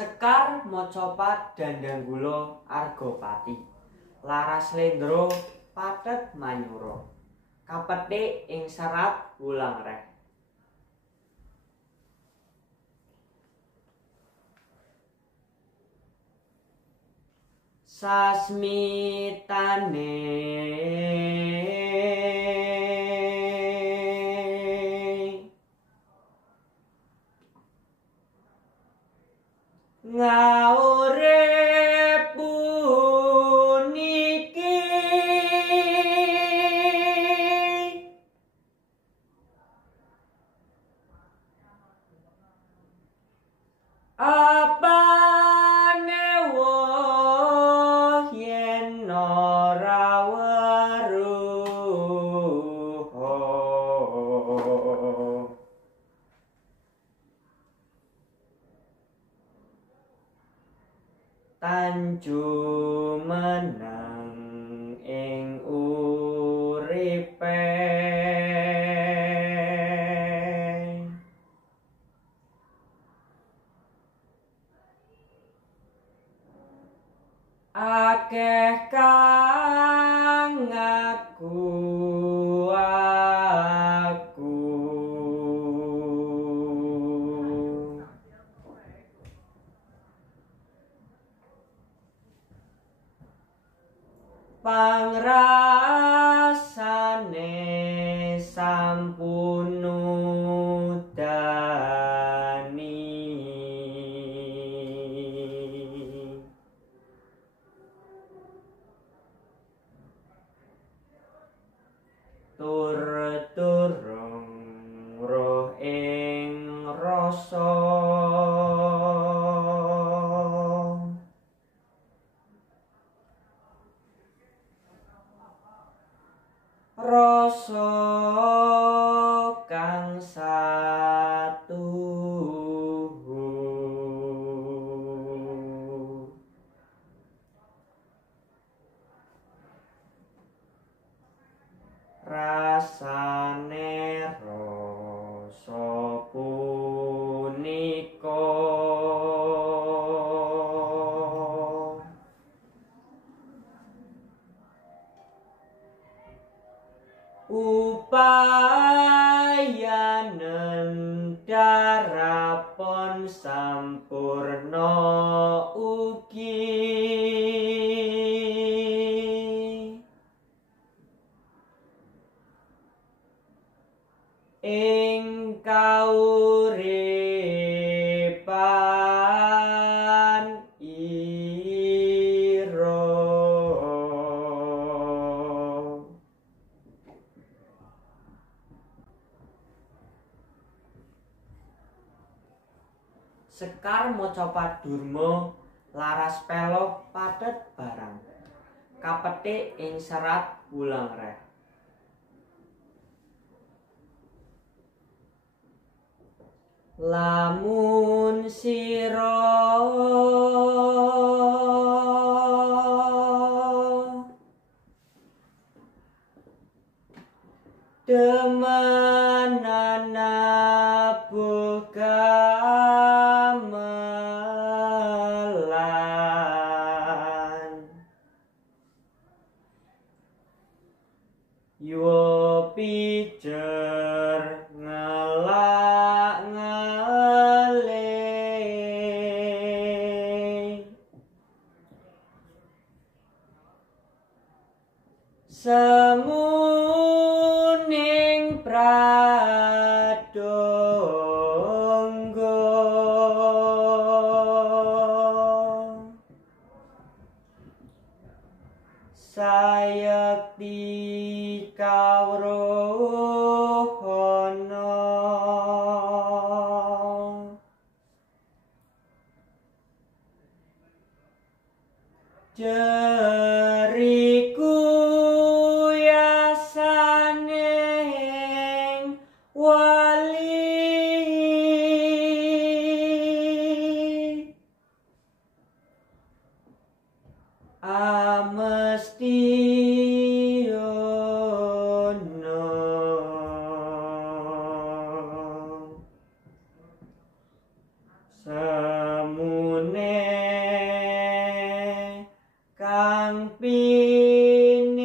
Sekar Mocopat Dandanggulo Argopati Laras Lendro Pathet Manyura kapethik ing Serat Wulangreh. Sasmitane ngaurip puniki apane woh yen ora weruh tanju menang ing uripe akeh kang ngaku pangrasane sampun nudani tur durung roh ing rasa rasa kang satuhu rasane rasa punika upayanen darapon sampurna ugi ing kauripan ira Sekar Mocopat Durma Laras Pelog Pathet Barang kapethik ing Serat Wulangreh. Lamun sira demenan nabuh gamelan yo pijer semuning pradonga sayekti kawruhana jeriku yasaning wali amesti ono pang pining